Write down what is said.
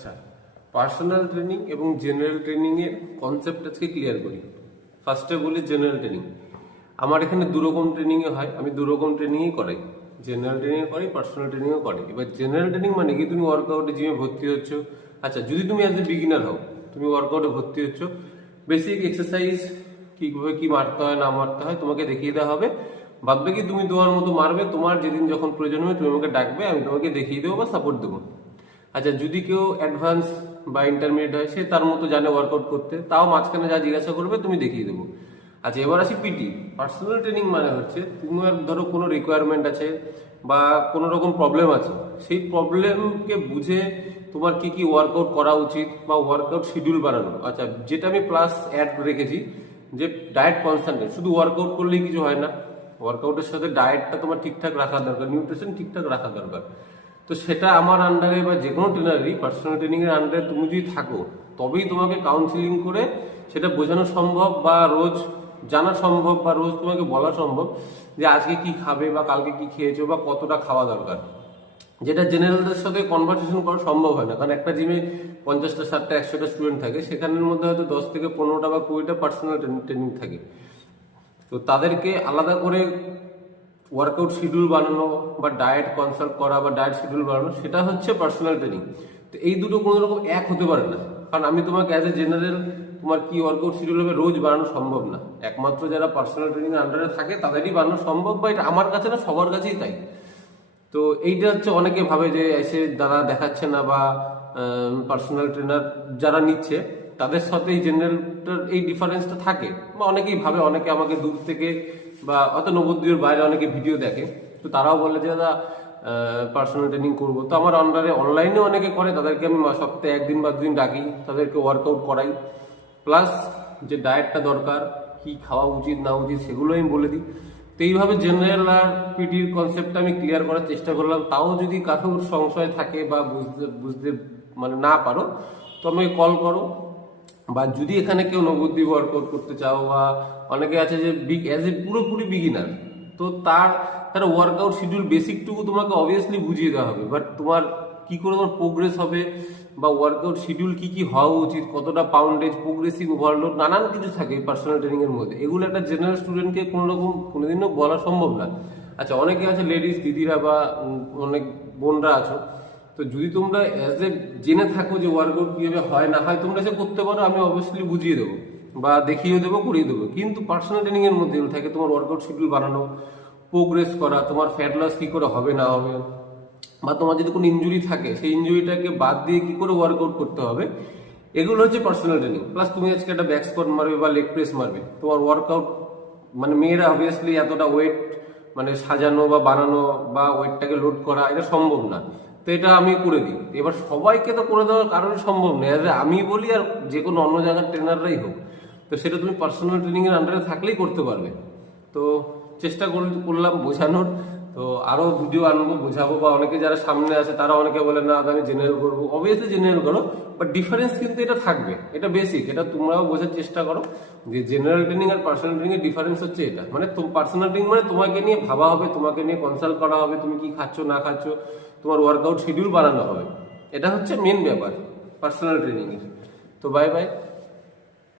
আচ্ছা, personal training এবং general training এর কনসেপ্ট আজকে ক্লিয়ার করি। ফার্স্টে বলি জেনারেল ট্রেনিং। আমার এখানে দুরকম ট্রেনিং হয়, আমি দুরকম ট্রেনিংই করাই। জেনারেল ট্রেনিং করি, পার্সোনাল ট্রেনিংও করি। এবার জেনারেল ট্রেনিং মানে কি, তুমি ওয়ার্কআউটে জিমে ভর্তি হচ্ছ। আচ্ছা, যদি তুমি অ্যাজ এ বিগিনার হও, তুমি ওয়ার্কআউটে ভর্তি হচ্ছ, বেসিক এক্সারসাইজ কিভাবে কি মারতে হয় না মারতে হয় তোমাকে দেখিয়ে দেওয়া হবে। ভাববে কি তুমি তোমার মতো মারবে, তোমার যেদিন যখন প্রয়োজন হবে তুমি আমাকে ডাকবে, আমি তোমাকে দেখিয়ে দেবো বা সাপোর্ট দেবো। আচ্ছা, যদি কেউ অ্যাডভান্স বা ইন্টারমিডিয়েট হয়, সে তার মতো জানে ওয়ার্কআউট করতে, তাও মাঝখানে যা জিজ্ঞাসা করবে তুমি দেখিয়ে দেবো। আচ্ছা, এবার আসি পিটি। পার্সোনাল ট্রেনিং মানে হচ্ছে তোমার ধরো কোনো রিকোয়ারমেন্ট আছে বা কোনো রকম প্রবলেম আছে, সেই প্রবলেমকে বুঝে তোমার কি কি ওয়ার্কআউট করা উচিত বা ওয়ার্কআউট শিডিউল বানানো। আচ্ছা, যেটা আমি প্লাস অ্যাড রেখেছি যে ডায়েট কনসালটেন্ট, শুধু ওয়ার্কআউট করলেই কিছু হয় না, ওয়ার্কআউটের সাথে ডায়েটটা তোমার ঠিকঠাক রাখা দরকার, নিউট্রিশন ঠিকঠাক রাখা দরকার। তো সেটা আমার আন্ডারে বা যে কোনো ট্রেনারই পার্সোনাল ট্রেনিং এর আন্ডারে তুমি যদি থাকো, তবেই তোমাকে কাউন্সিলিং করে সেটা বোঝানো সম্ভব বা রোজ জানা সম্ভব বা রোজ তোমাকে বলা সম্ভব যে আজকে কি খাবে বা কালকে কি খেয়েছো বা কতটা খাওয়া দরকার। যেটা জেনারেলদের সাথে কনভারসেশন করা সম্ভব হয় না, কারণ একটা জিমে 50টা 60টা 100টা স্টুডেন্ট থাকে, সেখানের মধ্যে হয়তো 10 থেকে 15টা বা 20টা পার্সোনাল ট্রেনিং থাকে। তো তাদেরকে আলাদা করে ওয়ার্কআউট শিডিউল বানানো বা ডায়েট কনসাল্ট করা বা ডায়েট শিডিউল বানানো, সেটা হচ্ছে পার্সোনাল ট্রেনিং। তো এই দুটো কোনো রকম এক হতে পারে না, কারণ আমি তোমাকে অ্যাজ এ জেনারেল তোমার কি ওয়ার্কআউট শিডিউল হবে রোজ বানানো সম্ভব না। একমাত্র যারা পার্সোনাল ট্রেনিং এর আন্ডারে থাকে তাদেরই বানানো সম্ভব, বা এটা আমার কাছে না, সবার কাছেই তাই। তো এইটা হচ্ছে অনেকে ভাবে যে এসে যারা দেখাচ্ছে না বা পার্সোনাল ট্রেনার যারা নিচ্ছে তাদের সাথে এই জেনারেলটার এই ডিফারেন্সটা থাকে, বা অনেকেই ভাবে, অনেকে আমাকে দূর থেকে বা অত নবদ্বীপের বাইরে অনেকে ভিডিও দেখে, তো তারাও বলে যে দাদা পার্সোনাল ট্রেনিং করবো। তো আমার আন্ডারে অনলাইনে অনেকে করে, তাদেরকে আমি সপ্তাহে 1 দিন বা 2 দিন ডাকি, তাদেরকে ওয়ার্কআউট করাই, প্লাস যে ডায়েটটা দরকার, কি খাওয়া উচিত না উচিত সেগুলো আমি বলে দিই। তো এইভাবে জেনারেল আর পিটির কনসেপ্টটা আমি ক্লিয়ার করার চেষ্টা করলাম। তাও যদি কারোর সংশয় থাকে বা বুঝতে বুঝতে মানে না পারো, তো আমাকে কল করো। বা যদি এখানে কেউ নবদ্বীপ ওয়ার্কআউট করতে চাও, বা অনেকে আছে যে অ্যাজ এ পুরোপুরি বিগিনার, তো তার ওয়ার্কআউট শিডিউল বেসিকটুকু তোমাকে অবভিয়াসলি বুঝিয়ে দেওয়া হবে, বাট তোমার কি করে তোমার প্রোগ্রেস হবে বা ওয়ার্কআউট শিডিউল কি কি হওয়া উচিত, কতটা পাউন্ডেজ, প্রোগ্রেসিভ, ওভারলোড, নানান কিছু থাকে পার্সোনাল ট্রেনিং এর মধ্যে। এগুলো একটা জেনারেল স্টুডেন্টকে কোনোদিনও বলা সম্ভব না। আচ্ছা, অনেকে আছে লেডিস দিদিরা বা অনেক বোনরা আছো, তো যদি তোমরা অ্যাজ এ জেনে থাকো যে ওয়ার্কআউট কিভাবে হয় না হয়, তোমরা এসে করতে পারো, আমি অবভিয়াসলি বুঝিয়ে দেবো বা দেখিয়ে দেবো, করিয়ে দেবো। কিন্তু পার্সোনাল ট্রেনিং এর মধ্যে থাকে তোমার ওয়ার্কআউট শিডিউল বানানো, প্রোগ্রেস করা, তোমার ফ্যাট লস কি করে হবে না হবে, বা তোমার যদি কোনো ইনজুরি থাকে সেই ইনজুরিটাকে বাদ দিয়ে কি করে ওয়ার্কআউট করতে হবে, এগুলো হচ্ছে পার্সোনাল ট্রেনিং। প্লাস তুমি আজকে একটা ব্যাক স্কোয়াট মারবে বা লেগ প্রেস মারবে, তোমার ওয়ার্কআউট মানে মেয়েরা অবভিয়াসলি এতটা ওয়েট মানে সাজানো বা বানানো বা ওয়েটটাকে লোড করা এটা সম্ভব না, তো এটা আমি করে দিই। এবার সবাইকে তো করে দেওয়ার কারণে সম্ভব নেই, আমি বলি আর যে কোনো অন্য জায়গার ট্রেনাররাই হোক, তো সেটা তুমি পার্সোনাল ট্রেনিং এর আন্ডারে থাকলেই করতে পারবে। তো চেষ্টা করলাম বোঝানোর, তো আরো ভিডিও আনবো, বোঝাবো। বা অনেকে যারা সামনে আছে তারা অনেকে বলে না আমি জেনারেল করবো, অবভিয়াসলি জেনারেল করো, বাট ডিফারেন্স কিন্তু এটা থাকবে, এটা বেসিক, এটা তোমরাও বোঝার চেষ্টা করো যে জেনারেল ট্রেনিং আর পার্সোনাল ট্রেনিং এর ডিফারেন্স হচ্ছে এটা। মানে পার্সোনাল ট্রেনিং মানে তোমাকে নিয়ে ভাবা হবে, তোমাকে নিয়ে কনসাল্ট করা হবে, তুমি কি খাচ্ছ না খাচ্ছ, তোমার ওয়ার্কআউট শিডিউল বানানো হবে, এটা হচ্ছে মেন ব্যাপার পার্সোনাল ট্রেনিং এর। তো বাই বাই।